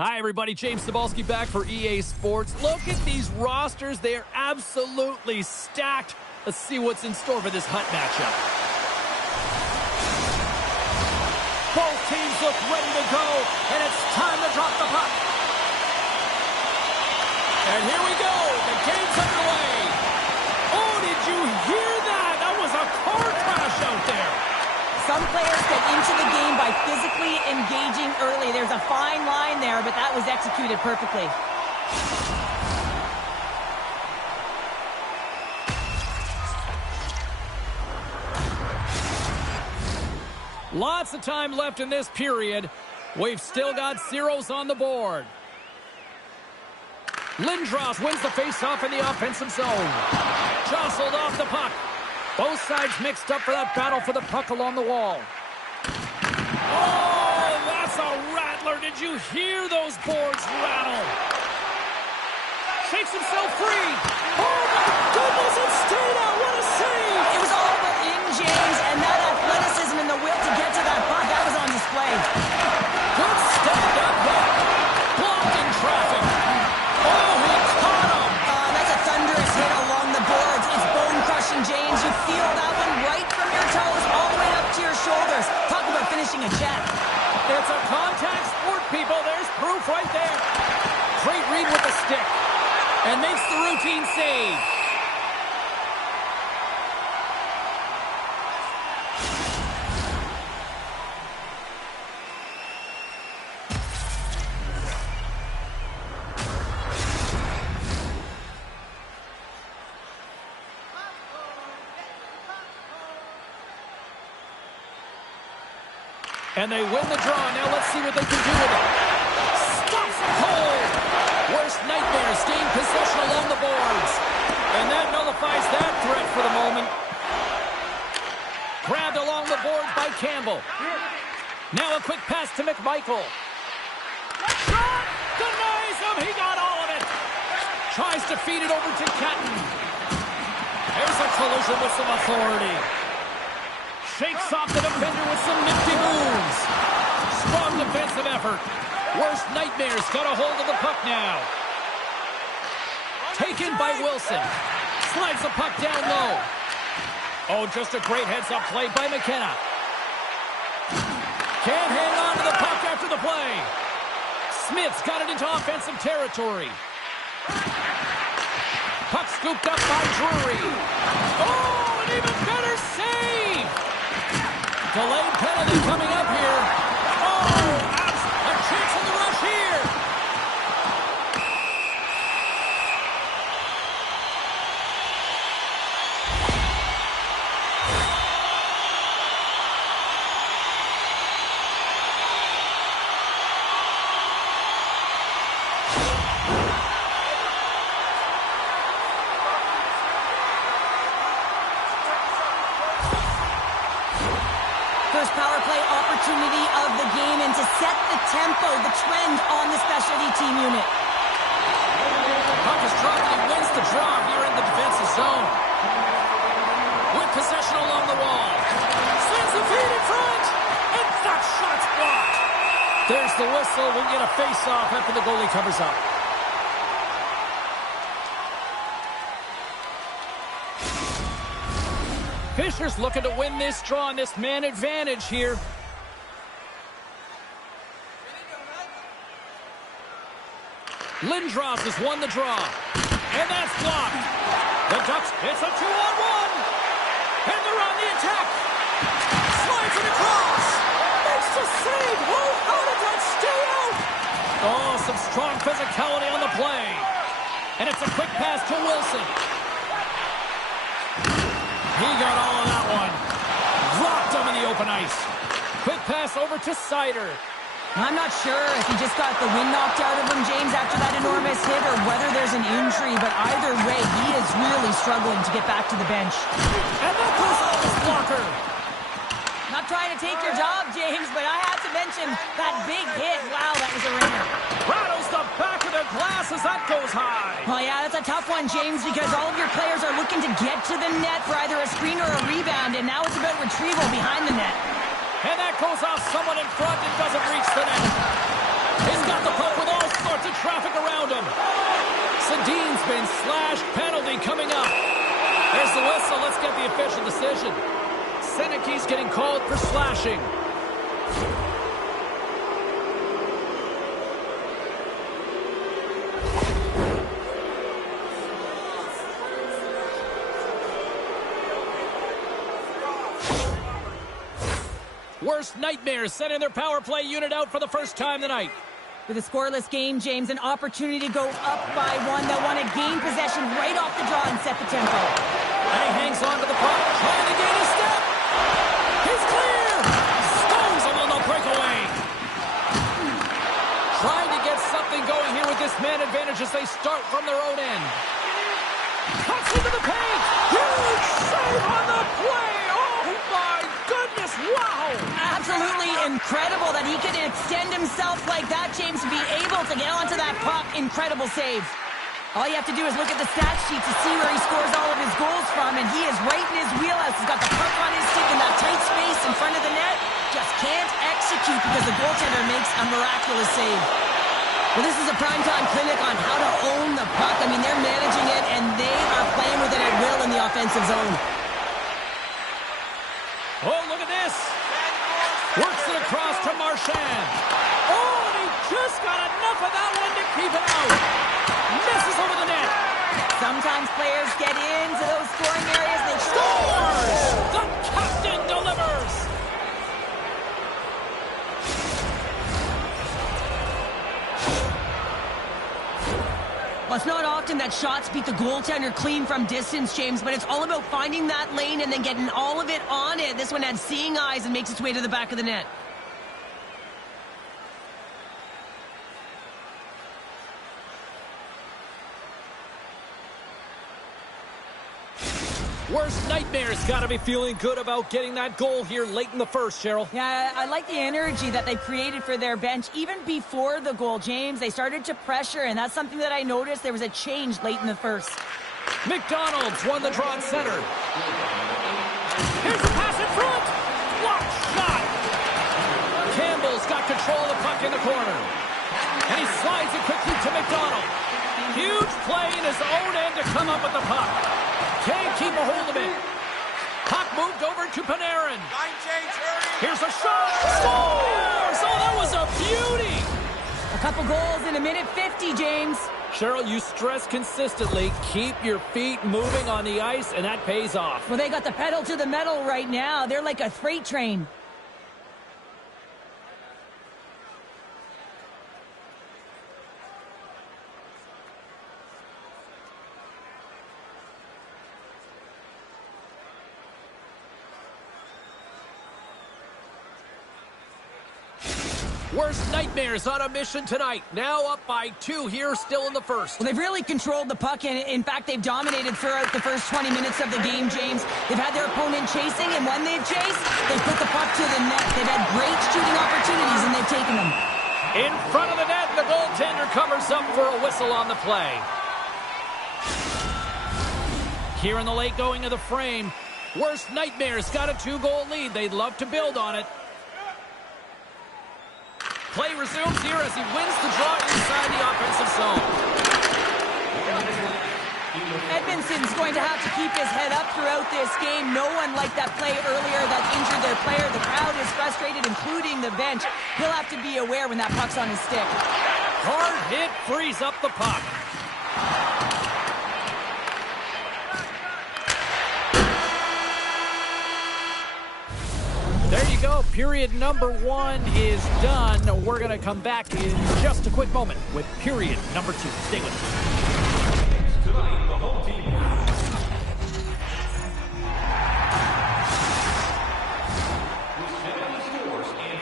Hi, everybody. James Cebulski back for EA Sports. Look at these rosters. They are absolutely stacked. Let's see what's in store for this hunt matchup. Both teams look ready to go, and it's time to drop the puck. And here we go. The game's underway. Oh, did you hear that? That was a car crash out there. Some players get into the game by physically engaging early. There's a fine line there, but that was executed perfectly. Lots of time left in this period. We've still got zeros on the board. Lindros wins the faceoff in the offensive zone. Jostled off the puck. Both sides mixed up for that battle for the puck along the wall. Oh, that's a rattler. Did you hear those boards rattle? Shakes himself free. Oh, my goodness, it stayed out. What a save. It was all but in, James, and that athleticism and the will to get to that puck, that was on display. Good stand-up hit. Blocked in traffic. Oh, he caught him. That's a thunderous hit along the boards. It's bone-crushing, James. You feel that one right from your toes all the way up to your shoulders. Talk about finishing a check. It's a contact sport, people. There's proof right there. Great read with the stick. And makes the routine save. And they win the draw. Now let's see what they can do with it. Stops it cold. Worst nightmares gain possession along the boards. And that nullifies that threat for the moment. Grabbed along the boards by Campbell. Now a quick pass to McMichael. Shot! Denies him! He got all of it! Tries to feed it over to Catton. There's a collision with some authority. Shakes off the defender with some nifty moves. Strong defensive effort. Worst nightmares got a hold of the puck now. Taken by Wilson. Slides the puck down low. Oh, just a great heads-up play by McKenna. Can't hang on to the puck after the play. Smith's got it into offensive territory. Puck scooped up by Drury. Oh, an even better save. Delayed penalty coming up here. Oh, a chance on the rush here. First power play opportunity of the game, and to set the tempo, the trend on the specialty team unit. Puck is dropped and he wins the draw here in the defensive zone. With possession along the wall. Slings the feed in front, and that shot's blocked. There's the whistle. We'll get a face-off after the goalie covers up. Fisher's looking to win this draw on this man advantage here. Lindros has won the draw. And that's blocked. The Ducks, it's a 2-on-1. And they're on the attack. Slides it across. Makes the save. Oh, how did that stay out? Oh, some strong physicality on the play. And it's a quick pass to Wilson. He got all of that one. Dropped him in the open ice. Quick pass over to Sider. I'm not sure if he just got the wind knocked out of him, James, after that enormous hit, or whether there's an injury, but either way, he is really struggling to get back to the bench. And that goes off his blocker. Not trying to take your job, James, but I have to mention that big hit. Wow, that was a ringer. Rattles the back of the glass as that goes high. Oh, yeah, that's a tough one, James, because all of your players are looking to get to the net for either a screen or a rebound, and now it's about retrieval behind the net. And that goes off someone in front and doesn't reach the net. His got the puck with all sorts of traffic around him. Sedin's been slashed. Penalty coming up. There's the whistle. Let's get the official decision. Seneke's getting called for slashing. Worst Nightmares sending their power play unit out for the first time tonight. With a scoreless game, James, an opportunity to go up by one. They'll want to gain possession right off the draw and set the tempo. And he hangs on to the puck, trying to gain a step. He's clear! Stones him on the breakaway. Trying to get something going here with this man advantage as they start from their own end. Cuts into the paint! Huge save on the play! Oh my goodness, wow! Absolutely incredible that he could extend himself like that, James, to be able to get onto that puck. Incredible save. All you have to do is look at the stat sheet to see where he scores all of his goals from, and he is right in his wheelhouse. He's got the puck on his stick in that tight space in front of the net. Just can't execute because the goaltender makes a miraculous save. Well, this is a primetime clinic on how to own the puck. I mean, they're managing it, and they are playing with it at will in the offensive zone. Oh, look at this. Works it across to Marchand. Oh, and he just got enough of that one to keep it out. Misses over the net. Sometimes players get into those scoring areas. They Scores! The captain delivers. Well, it's not often that shots beat the goaltender clean from distance, James, but it's all about finding that lane and then getting all of it on it. This one had seeing eyes and makes its way to the back of the net. Worst Nightmares got to be feeling good about getting that goal here late in the first, Cheryl. Yeah, I like the energy that they created for their bench. Even before the goal, James, they started to pressure, and that's something that I noticed. There was a change late in the first. McDonald's won the draw at center. Here's the pass in front. Block shot. Campbell's got control of the puck in the corner. And he slides it quickly to McDonald. Huge play in his own end to come up with the puck. Can't keep a hold of it. Puck moved over to Panarin. Here's a shot. Scores! Oh, that was a beauty. A couple goals in a minute 50, James. Cheryl, you stress consistently, keep your feet moving on the ice, and that pays off. Well, they got the pedal to the metal right now. They're like a freight train. Worst Nightmares on a mission tonight. Now up by 2 here, still in the first. Well, they've really controlled the puck, and in fact, they've dominated throughout the first 20 minutes of the game, James. They've had their opponent chasing, and when they've chased, they've put the puck to the net. They've had great shooting opportunities, and they've taken them. In front of the net, the goaltender covers up for a whistle on the play. Here in the late going of the frame, Worst Nightmares got a 2-goal lead. They'd love to build on it. Play resumes here as he wins the draw inside the offensive zone. Edmonton's going to have to keep his head up throughout this game. No one liked that play earlier that injured their player. The crowd is frustrated, including the bench. He'll have to be aware when that puck's on his stick. Hard hit frees up the puck. There you go. Period number 1 is done. We're going to come back in just a quick moment with period number 2. Stay with us. Tonight, the home team with 7 stores and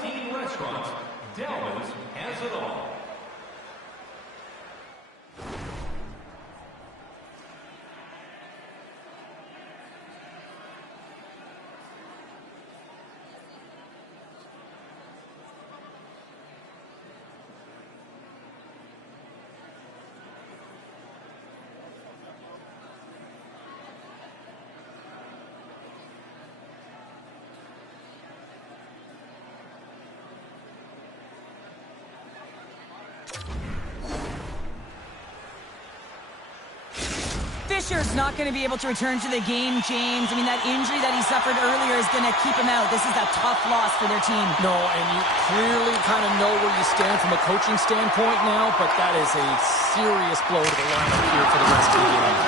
14 restaurants, Delvin's has it all. Fisher's not going to be able to return to the game, James. I mean, that injury that he suffered earlier is going to keep him out. This is a tough loss for their team. No, and you clearly kind of know where you stand from a coaching standpoint now, but that is a serious blow to the lineup here for the rest of the game.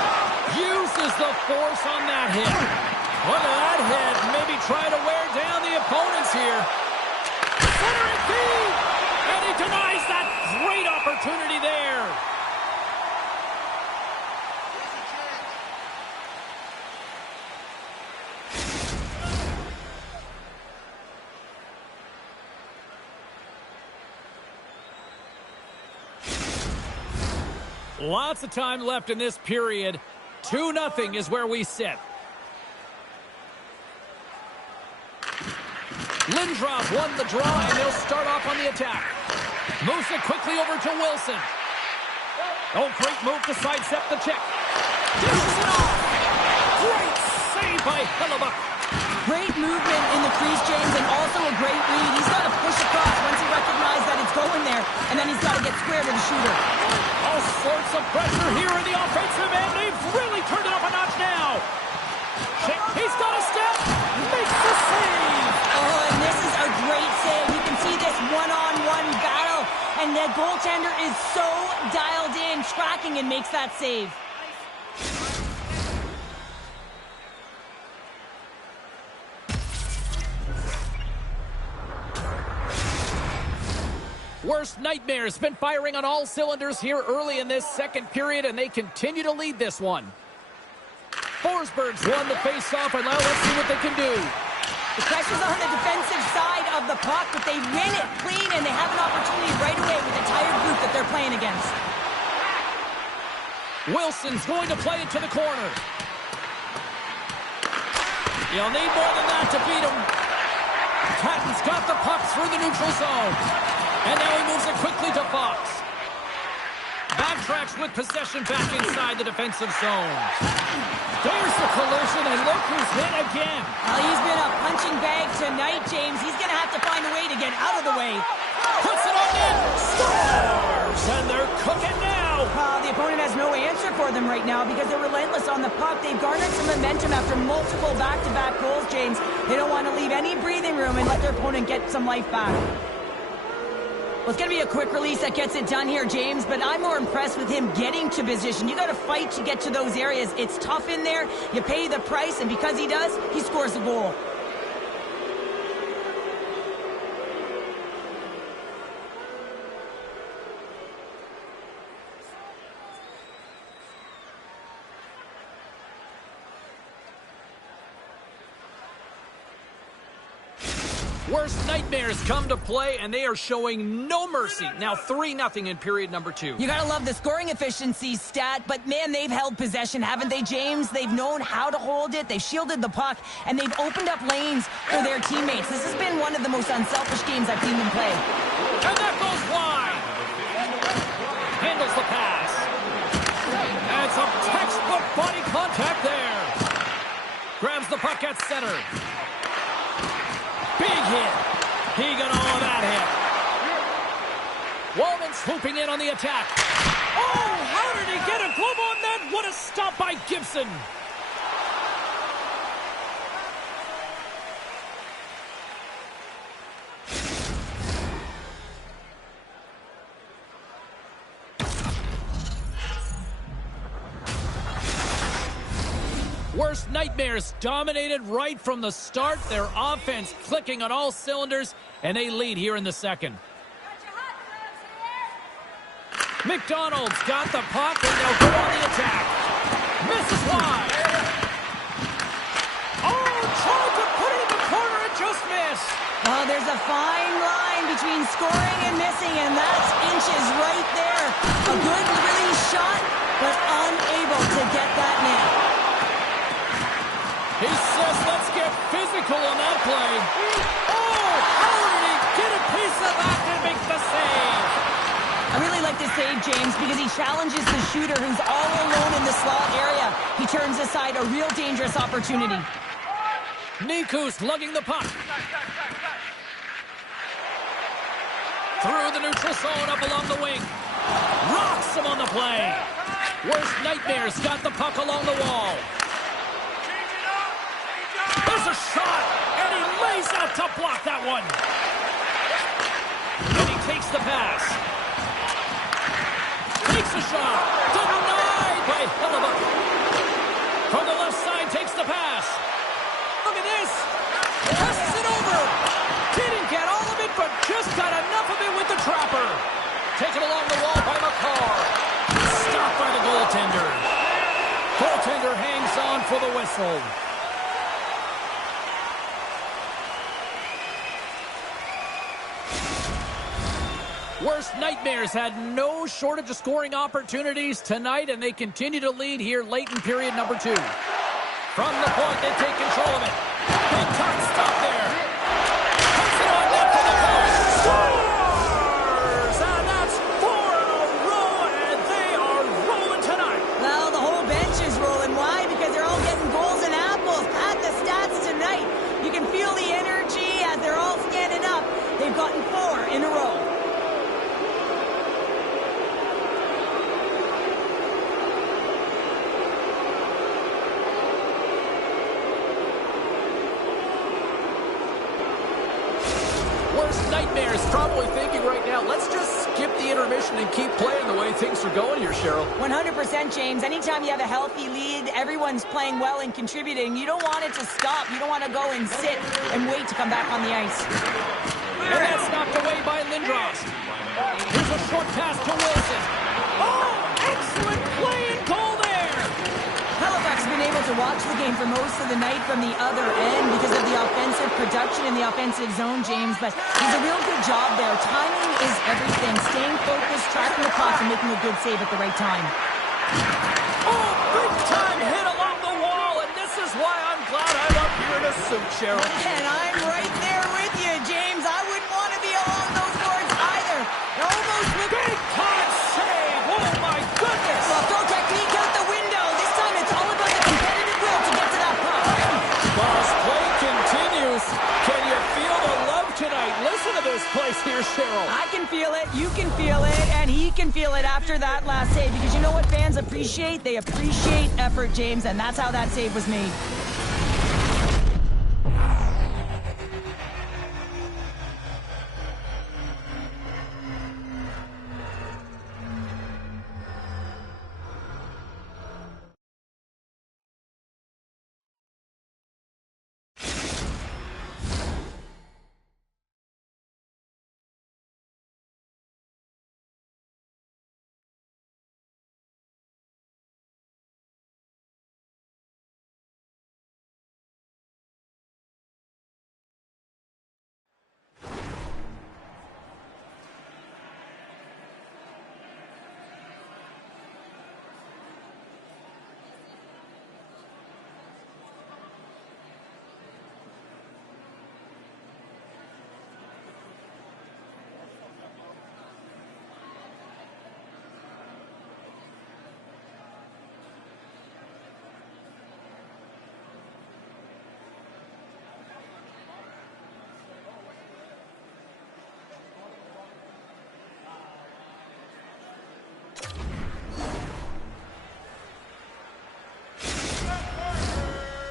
Uses the force on that hit. Look at that hit. Maybe try to wear down the opponents here. Center and feed! And he denies that great opportunity there. Lots of time left in this period. 2-0 is where we sit. Lindros won the draw, and they'll start off on the attack. Moves it quickly over to Wilson. Oh, great move to sidestep the check. Dishes it off. Great save by Hellebuck. Great movement in the crease, James, and also a great read. He's got to push across once he recognizes that it's going there, and then he's got to get square to the shooter. All sorts of pressure here in the offensive end. They've really turned it up a notch now. He's got a step. Makes the save. Oh, and this is a great save. You can see this one-on-one battle, and the goaltender is so dialed in, tracking, and makes that save. Worst nightmare's been firing on all cylinders here early in this second period, and they continue to lead this one. Forsberg's won the face-off, and now let's see what they can do. The pressure's on the defensive side of the puck, but they win it clean, and they have an opportunity right away with the tired group that they're playing against. Wilson's going to play it to the corner. You'll need more than that to beat him. Catton's got the puck through the neutral zone. And now he moves it quickly to Fox. Backtracks with possession back inside the defensive zone. There's the collision, and look who's hit again. Well, he's been a punching bag tonight, James. He's going to have to find a way to get out of the way. Puts it on net. Scores! And they're cooking now. The opponent has no answer for them right now because they're relentless on the puck. They've garnered some momentum after multiple back-to-back goals, James. They don't want to leave any breathing room and let their opponent get some life back. Well, it's going to be a quick release that gets it done here, James, but I'm more impressed with him getting to position. You got to fight to get to those areas. It's tough in there. You pay the price, and because he does, he scores a goal. Worst nightmares come to play, and they are showing no mercy. Now 3-0 in period number 2. You gotta love the scoring efficiency stat, but man, they've held possession, haven't they, James? They've known how to hold it, they've shielded the puck, and they've opened up lanes for their teammates. This has been one of the most unselfish games I've seen them play. And that goes wide. Handles the pass. And some textbook body contact there. Grabs the puck at center. Big hit. He got all of that hit. Wallman swooping in on the attack. Oh, how did he get a glove on that? What a stop by Gibson. Worst nightmares dominated right from the start. Their offense clicking on all cylinders, and they lead here in the second. McDonald's got the puck, and they'll go on the attack. Misses wide. Oh, tried to put it in the corner and just missed. Oh, there's a fine line between scoring and missing, and that's inches right there. A good release shot, but unable to get that net. He says, let's get physical on that play. Oh, how did he get a piece of that to make the save? I really like this save, James, because he challenges the shooter who's all alone in the slot area. He turns aside a real dangerous opportunity. Niku's lugging the puck. Through the neutral zone, up along the wing. Rocks him on the play. Worst nightmares got the puck along the wall. There's a shot, and he lays out to block that one. And he takes the pass. Takes a shot. Denied by Hellebuck. From the left side, takes the pass. Look at this. Passes it over. Didn't get all of it, but just got enough of it with the trapper. Taken along the wall by McCarr. Stopped by the goaltender. Goaltender hangs on for the whistle. Worst nightmares had no shortage of scoring opportunities tonight, and they continue to lead here late in period number 2. From the point, they take control of it. Big time stop there. Puts it on net for the post. Scores! And that's 4 in a row, and they are rolling tonight. Well, the whole bench is rolling. Why? Because they're all getting goals and apples. At the stats tonight, you can feel the energy as they're all standing up. They've gotten 4 in a row. Nightmares probably thinking right now, let's just skip the intermission and keep playing the way things are going here, Cheryl. 100%, James. Anytime you have a healthy lead, everyone's playing well and contributing. You don't want it to stop. You don't want to go and sit and wait to come back on the ice. And that's knocked away by Lindros. Here's a short pass to Wilson. Oh, excellent play and goal there. Halifax has been able to watch the game for most of the night from the other end because of the offensive production in the offensive zone, James, but he's a real good job there. Timing is everything. Staying focused, tracking the puck, and making a good save at the right time. Oh, big time hit along the wall, and this is why I'm glad I'm up here in a suit, Cheryl. And I'm right there with you, James. I wouldn't want to be along those boards either. Almost with big time save. Oh, my goodness. Well, throw technique out the window. This time it's all about the competitive will to get to that puck. Boss play continues. Can you feel the love tonight? Listen to this place here, Cheryl. I can feel it, you can feel it, and he can feel it after that last save. Because you know what fans appreciate? They appreciate effort, James, and that's how that save was made.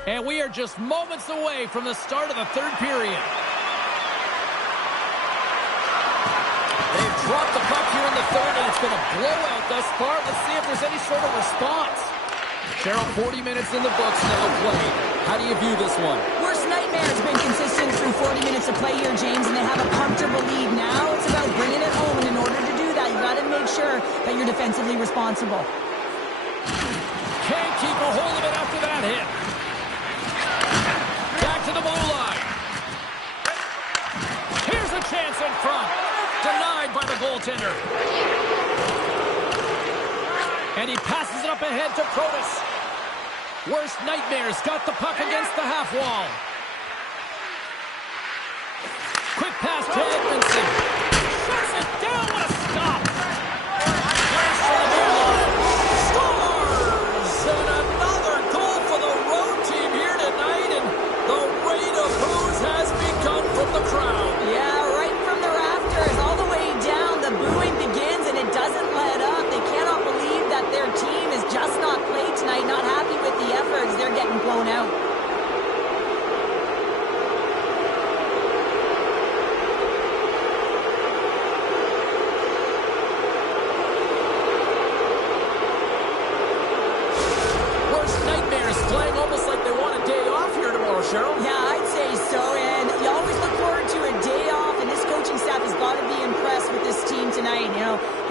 And we are just moments away from the start of the third period. They've dropped the puck here in the third, and it's been a blowout thus far. Let's see if there's any sort of response. Cheryl, 40 minutes in the books now played. How do you view this one? Worst nightmare has been consistent through 40 minutes of play here, James, and they have a comfortable lead. Now it's about bringing it home, and in order to do that, you got to make sure that you're defensively responsible. Can't keep a hold of it after that hit. Back to the blue line. Here's a chance in front. Denied by the goaltender. And he passes it up ahead to Protas. Worst nightmares got the puck against the half wall. Quick pass to Edmondson. Shuts it down with a stop. Pass to the blue line. Scores! And another goal for the road team here tonight. And the rate of boos has begun from the crowd. Yeah, right from the rafters, all the way down, the booing begins, and it doesn't let up. They cannot believe that their team is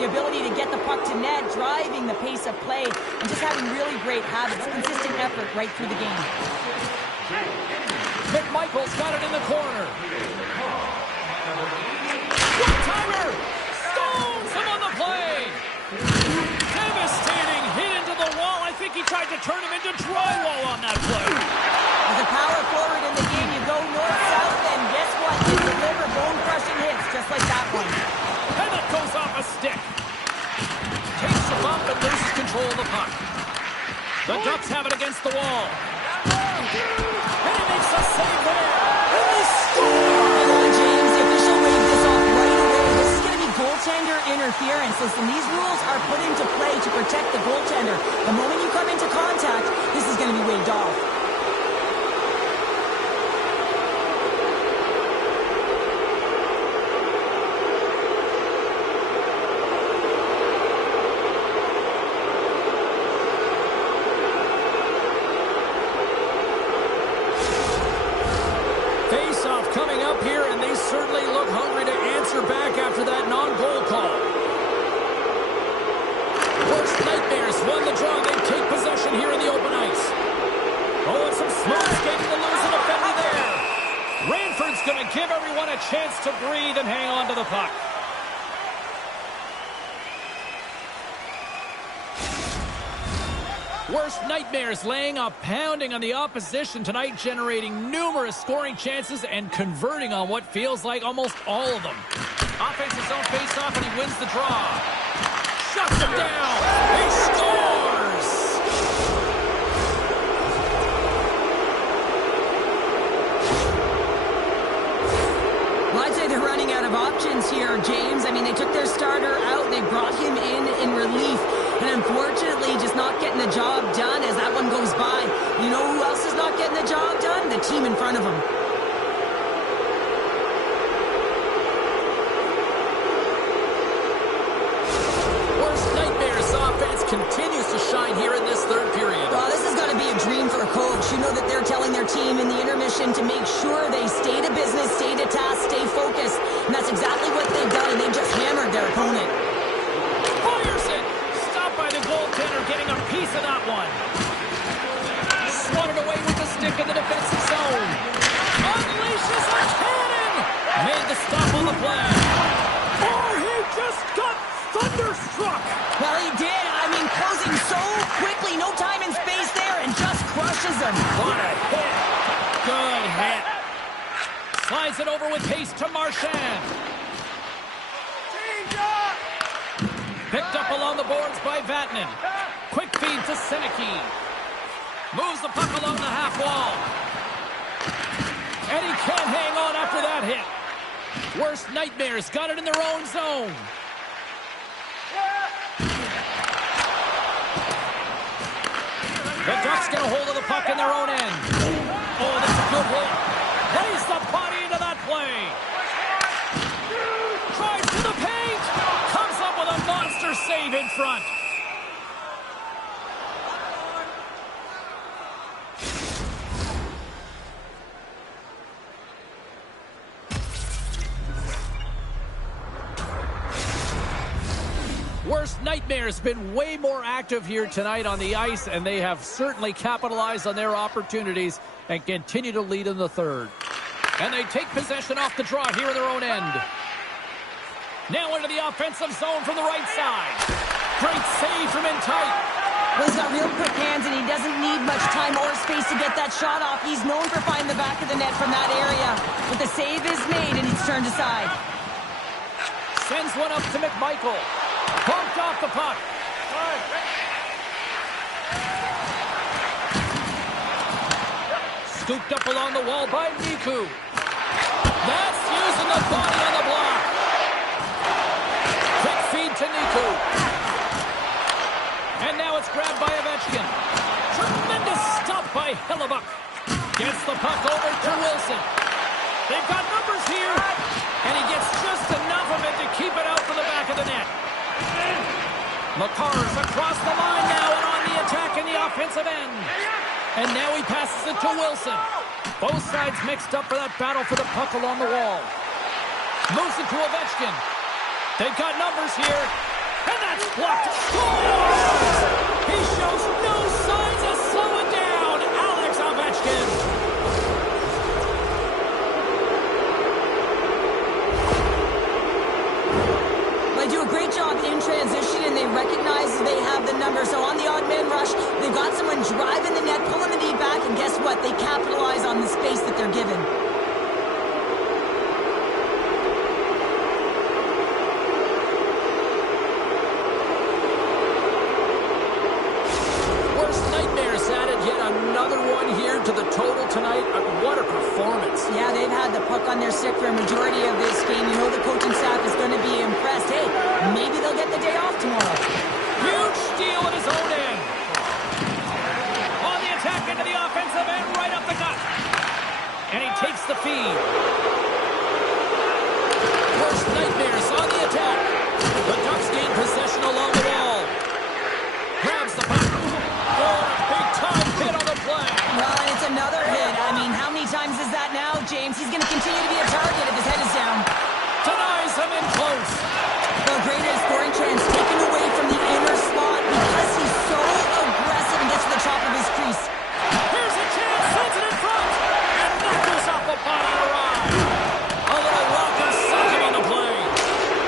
ability to get the puck to net, driving the pace of play, and just having really great habits, consistent effort right through the game. McMichael's got it in the corner. One-timer! Stones him on the play! Devastating hit into the wall. I think he tried to turn him into drywall on that play. As a power forward in the game, you go north-south, and guess what? You deliver bone-crushing hits just like that one. And that goes off a stick. Takes the bump and loses control of the puck. The Ducks have it against the wall. And he makes a save there. And they score! Come on, James. The official waved this off right away. This is going to be goaltender interference. Listen, these rules are put into play to protect the goaltender. The moment you come into contact, this is going to be waved off. Face-off coming up here, and they certainly look hungry to answer back after that non-goal call. Worst nightmares won the draw. They take possession here in the open ice. Oh, and some smooth skating to lose an defender there. Ranford's going to give everyone a chance to breathe and hang on to the puck. Worst nightmares laying a pounding on the opposition tonight, generating numerous scoring chances and converting on what feels like almost all of them. Offensive zone face-off, and he wins the draw. Shuts him down. He scores! Well, I'd say they're running out of options here, James. I mean, they took their starter out. They brought him in relief. And unfortunately, just not getting the job done as that one goes by. You know who else is not getting the job done? The team in front of him. Worst nightmares offense continues to shine here in this third period. Well, this is going to be a dream for a coach. You know that they're telling their team in the intermission to make sure they stay to business, stay to task, stay focused. And that's exactly what they've done, and they've just hammered their opponent. The goaltender getting a piece of that one. Swatted away with the stick in the defensive zone. Unleashes a cannon. Made the stop on the play. Oh, he just got thunderstruck. Well, he did. I mean, closing so quickly. No time and space there, and just crushes him. What a hit. Good hit. Slides it over with pace to Marchand. Picked up along the boards by Vatanen. Quick feed to Seneke. Moves the puck along the half wall. And he can't hang on after that hit. Worst nightmares got it in their own zone. The Ducks get a hold of the puck in their own end. Oh, that's a good hit. Lays the body into that play. Tries to the paint. Comes up with a monster save in front. Worst nightmares been way more active here tonight on the ice, and they have certainly capitalized on their opportunities and continue to lead in the third. And they take possession off the draw here in their own end. Now into the offensive zone from the right side. Great save from in tight. Well, he's got real quick hands, and he doesn't need much time or space to get that shot off. He's known for finding the back of the net from that area. But the save is made, and he's turned aside. Sends one up to McMichael. Bumped off the puck. Scooped up along the wall by Niku. That's using the body on the block. Quick feed to Niku. And now it's grabbed by Ovechkin. Tremendous stop by Hellebuck. Gets the puck over to Wilson. They've got numbers here. And he gets just enough of it to keep it out for the back of the net. McCarr's across the line now and on the attack in the offensive end. And now he passes it to Wilson. Both sides mixed up for that battle for the puck along the wall. Moves it to Ovechkin. They've got numbers here. Blocked. Scores! He shows no signs of slowing down. Alex Ovechkin. They do a great job in transition, and they recognize they have the number. So on the odd man rush, they've got someone driving the net, pulling the knee back, and guess what? They capitalize on the space that they're given. Worst nightmares added yet another one here to the total tonight. What a performance. Yeah, they've had the puck on their stick for a majority of this game. You know the coaching staff is going to be impressed. Hey, maybe they'll get the day off tomorrow. Huge steal at his own end. On the attack into the offensive end, right up the gut. And he takes the feed. Worst nightmares on the attack. The Ducks gain possession along the wall. Grabs the puck. Oh, big time hit on the play. Well, and it's another hit. I mean, how many times is that now, James? He's going to continue to be a target if his head is down. Denies him in close. The greatest scoring chance taken away from the inner slot because he's so aggressive and gets to the top of his crease. Here's a chance, sends it in front, and knuckles off a puck on a ride. A little welcome sucking on the play.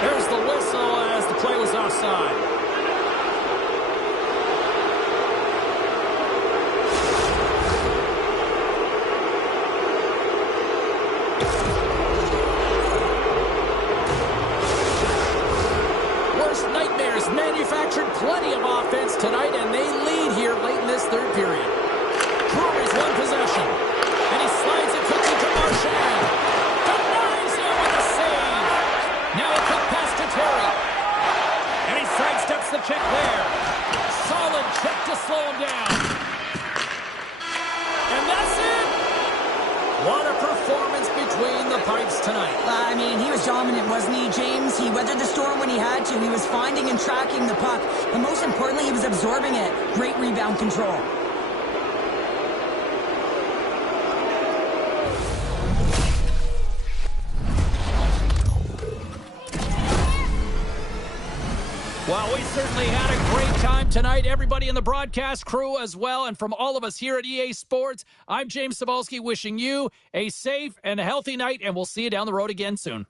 There's the whistle as the play was offside. Worst nightmares manufactured plenty of offense tonight, and they lead here late in this third period. Brewery's one possession, and he slides it quickly to Marchand. Denies him with a save. Now a quick pass to Terry, and he sidesteps the check there. Solid check to slow him down. And that's it. What a performance between the pipes tonight. I mean, he was dominant, wasn't he, James? He weathered the storm when he had to. He was finding and tracking the puck. But most importantly, he was absorbing it. Great rebound control. Well, we certainly had a great time tonight. Everybody in the broadcast crew as well. And from all of us here at EA Sports, I'm James Cebulski wishing you a safe and healthy night, and we'll see you down the road again soon.